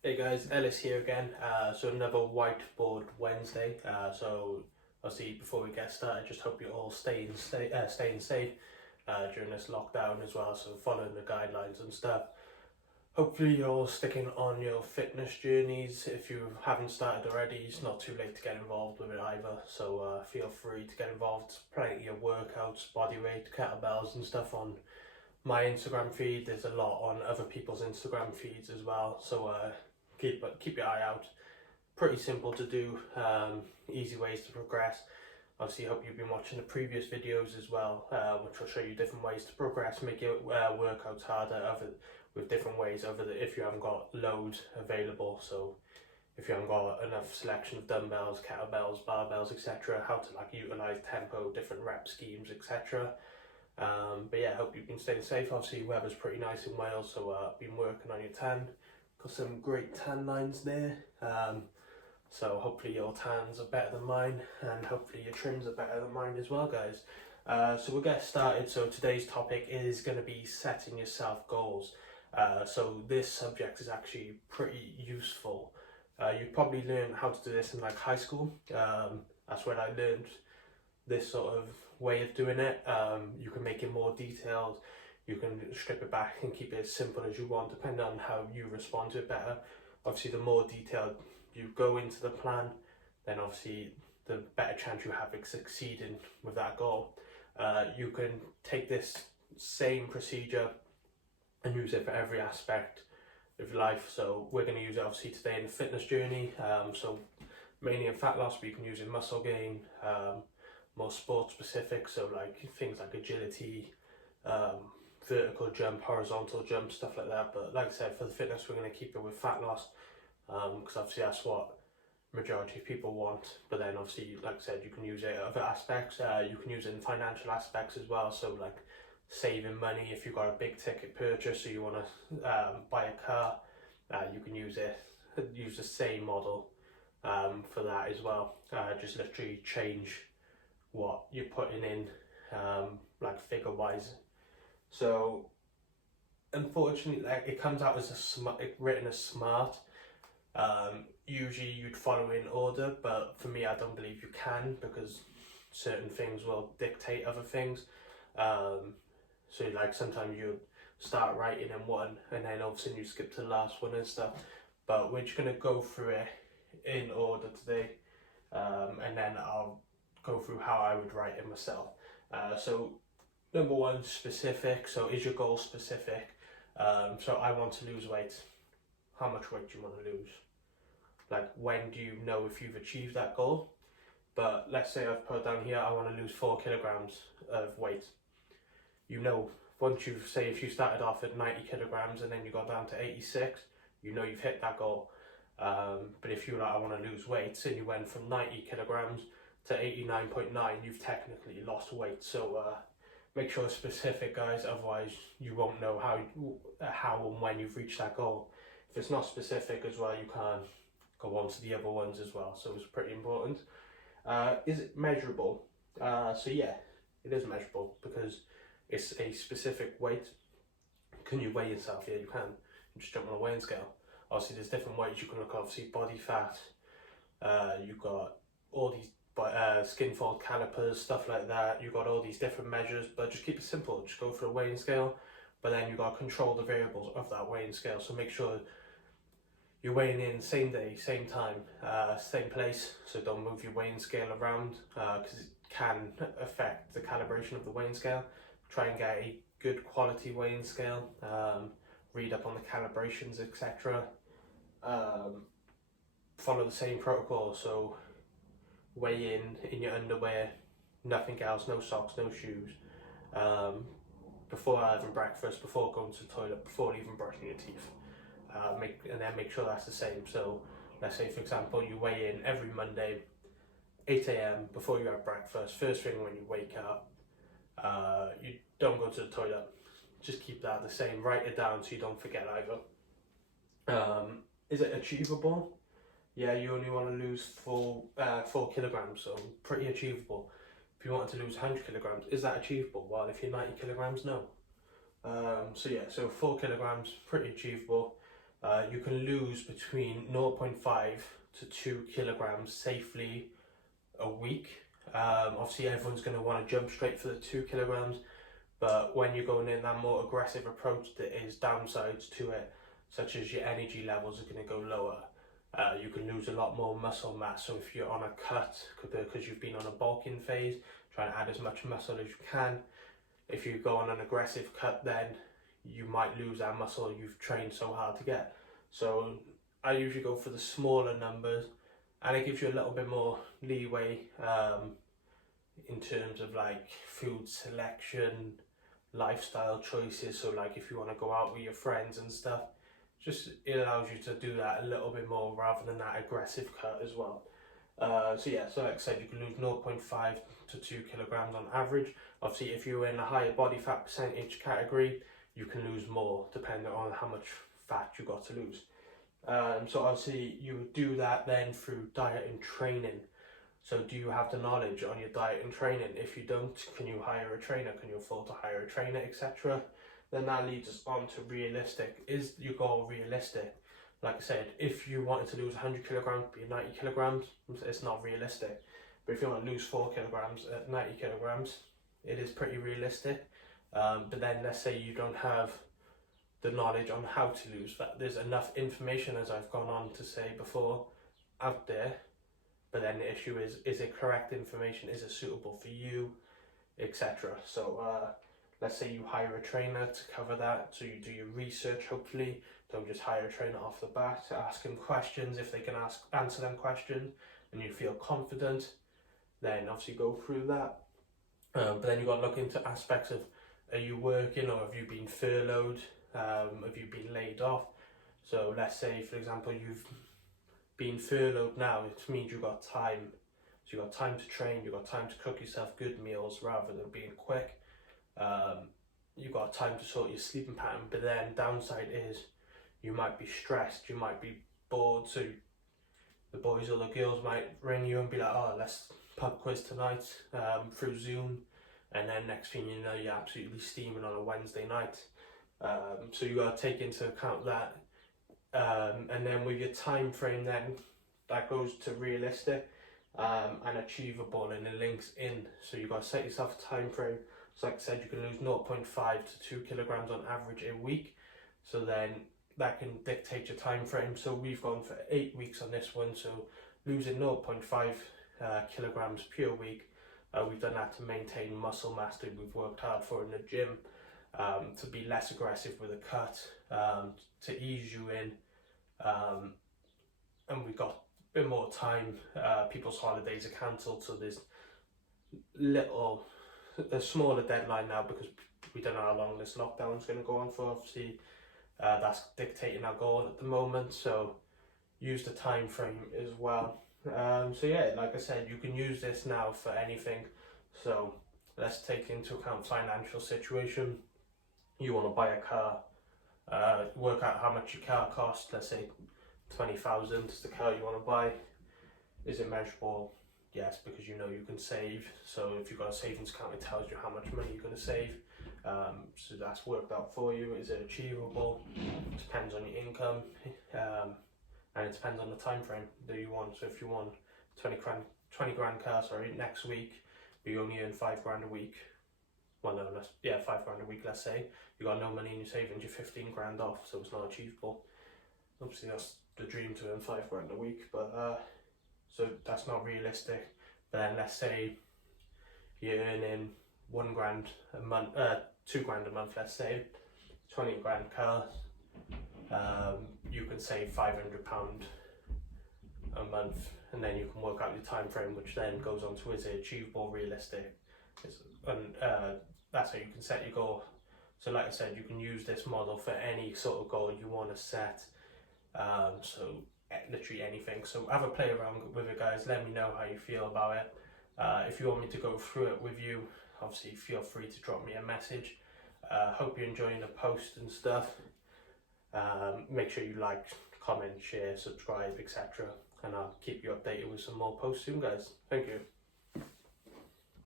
Hey guys, Ellis here again. So another Whiteboard Wednesday. So obviously before we get started, just hope you're all staying safe during this lockdown as well. So following the guidelines and stuff. Hopefully you're all sticking on your fitness journeys. If you haven't started already, it's not too late to get involved with it either. So feel free to get involved. Plenty of workouts, body weight, kettlebells and stuff on my Instagram feed. There's a lot on other people's Instagram feeds as well. So keep your eye out. Pretty simple to do, easy ways to progress. Obviously, I hope you've been watching the previous videos as well, which will show you different ways to progress, make your workouts harder with different ways if you haven't got loads available. So if you haven't got enough selection of dumbbells, kettlebells, barbells, etc., how to utilize tempo, different rep schemes, etc. But yeah, I hope you've been staying safe. Obviously, weather's pretty nice in Wales, so I've been working on your tan. Got some great tan lines there. So hopefully your tans are better than mine, and hopefully your trims are better than mine as well, guys. So we'll get started. So today's topic is going to be setting yourself goals. So this subject is actually pretty useful. You probably learned how to do this in like high school. That's when I learned this sort of way of doing it. You can make it more detailed. You can strip it back and keep it as simple as you want, depending on how you respond to it better. Obviously, the more detailed you go into the plan, then obviously the better chance you have of succeeding with that goal. You can take this same procedure and use it for every aspect of life. So we're going to use it obviously today in the fitness journey. So mainly in fat loss, but you can use it in muscle gain, more sport specific. So like things like agility, vertical jump, horizontal jump, stuff like that. But like I said, for the fitness, we're going to keep it with fat loss, because obviously that's what majority of people want. But then obviously, like I said, you can use it in other aspects. You can use it in financial aspects as well. So like saving money, if you've got a big ticket purchase, so you want to buy a car, you can use the same model for that as well. Just literally change what you're putting in, like figure wise. So unfortunately, like it comes out as written as smart. Usually you'd follow in order, but for me, I don't believe you can, because certain things will dictate other things. So like sometimes you start writing in one and then all of a sudden you skip to the last one and stuff. But we're just gonna go through it in order today, and then I'll go through how I would write it myself. So number one, specific. So is your goal specific? So I want to lose weight. How much weight do you want to lose? Like, when do you know if you've achieved that goal? But let's say I've put down here, I want to lose 4 kilograms of weight. You know, once if you started off at 90 kilograms and then you got down to 86, you know you've hit that goal. But if you're like, I want to lose weight, and you went from 90 kilograms to 89.9, you've technically lost weight. So make sure it's specific, guys, otherwise you won't know how and when you've reached that goal. If it's not specific as well, you can't go on to the other ones as well. So it's pretty important. Is it measurable? So yeah, it is measurable, because it's a specific weight. Can you weigh yourself? Yeah, you can. You just jump on a weighing scale. Obviously, there's different ways you can look. Obviously, body fat. You've got all these skin fold calipers, stuff like that. You've got all these different measures, but just keep it simple. Just go for a weighing scale, but then you've got to control the variables of that weighing scale. So make sure you're weighing in same day, same time, same place. So don't move your weighing scale around, because it can affect the calibration of the weighing scale. Try and get a good quality weighing scale. Read up on the calibrations, etc. Follow the same protocol. So weigh in your underwear, nothing else, no socks, no shoes, before having breakfast, before going to the toilet, before even brushing your teeth. And then make sure that's the same. So let's say, for example, you weigh in every Monday, 8 a.m. before you have breakfast, first thing when you wake up. You don't go to the toilet. Just keep that the same. Write it down so you don't forget either. Is it achievable? Yeah, you only want to lose 4 kilograms, so pretty achievable. If you wanted to lose 100 kilograms, is that achievable? Well, if you're 90 kilograms, no. So yeah, so 4 kilograms, pretty achievable. you can lose between 0.5 to 2 kilograms safely a week. Obviously everyone's going to want to jump straight for the 2 kilograms, but when you're going in that more aggressive approach, there is downsides to it, such as your energy levels are going to go lower. You can lose a lot more muscle mass. So if you're on a cut because you've been on a bulking phase, trying to add as much muscle as you can, if you go on an aggressive cut, then you might lose that muscle you've trained so hard to get. So I usually go for the smaller numbers, and it gives you a little bit more leeway in terms of like food selection, lifestyle choices. So like if you want to go out with your friends and stuff, just it allows you to do that a little bit more rather than that aggressive cut as well. So yeah, so like I said, you can lose 0.5 to 2 kilograms on average. Obviously if you're in a higher body fat percentage category, you can lose more depending on how much fat you got to lose. So obviously you would do that then through diet and training. So do you have the knowledge on your diet and training? If you don't, can you hire a trainer? Can you afford to hire a trainer, etc.? Then that leads us on to realistic. Is your goal realistic? Like I said, if you wanted to lose 100 kilograms, be 90 kilograms, it's not realistic. But if you want to lose 4 kilograms at 90 kilograms, it is pretty realistic. But then let's say you don't have the knowledge on how to lose fat. There's enough information, as I've gone on to say before, out there. But then the issue is it correct information? Is it suitable for you, etc.? So let's say you hire a trainer to cover that. So you do your research, hopefully. Don't just hire a trainer off the bat. Ask them questions. If they can answer them questions and you feel confident, then obviously go through that. But then you've got to look into aspects of, are you working or have you been furloughed? Have you been laid off? So let's say, for example, you've been furloughed now, it means you've got time. So you've got time to train, you've got time to cook yourself good meals rather than being quick. You've got time to sort your sleeping pattern, but then downside is you might be stressed, you might be bored, so the boys or the girls might ring you and be like, oh, let's pub quiz tonight through Zoom, and then next thing you know, you're absolutely steaming on a Wednesday night. So you got to take into account that, and then with your time frame, then that goes to realistic and achievable, and it links in. So you got to set yourself a time frame. So like I said, you can lose 0.5 to 2 kilograms on average a week. So then that can dictate your time frame. So we've gone for 8 weeks on this one. So losing 0.5 kilograms per week. We've done that to maintain muscle mass that we've worked hard for in the gym. To be less aggressive with a cut, to ease you in, and we've got a bit more time. People's holidays are cancelled, so there's a smaller deadline now because we don't know how long this lockdown is going to go on for. Obviously, that's dictating our goal at the moment, so use the time frame as well. So yeah, like I said, you can use this now for anything. So let's take into account financial situation. You want to buy a car, work out how much your car costs. Let's say 20,000 is the car you want to buy. Is it measurable? Yes, because you know you can save. So if you've got a savings account, it tells you how much money you're going to save. So that's worked out for you. Is it achievable? Depends on your income, and it depends on the time frame that you want. So if you want 20 grand car, next week, but you only earn 5 grand a week. Well, no, 5 grand a week, let's say. You got no money in your savings, you're 15 grand off, so it's not achievable. Obviously, that's the dream, to earn 5 grand a week, but so that's not realistic. But then let's say you're earning 1 grand a month, 2 grand a month, let's say, 20 grand car, you can save £500 a month, and then you can work out your time frame, which then goes on to, is it achievable, realistic? And that's how you can set your goal. So like I said, you can use this model for any sort of goal you want to set. So literally anything. So have a play around with it, guys. Let me know how you feel about it. If you want me to go through it with you, obviously feel free to drop me a message. Hope you're enjoying the post and stuff. Make sure you like, comment, share, subscribe, etc. And I'll keep you updated with some more posts soon, guys. Thank you.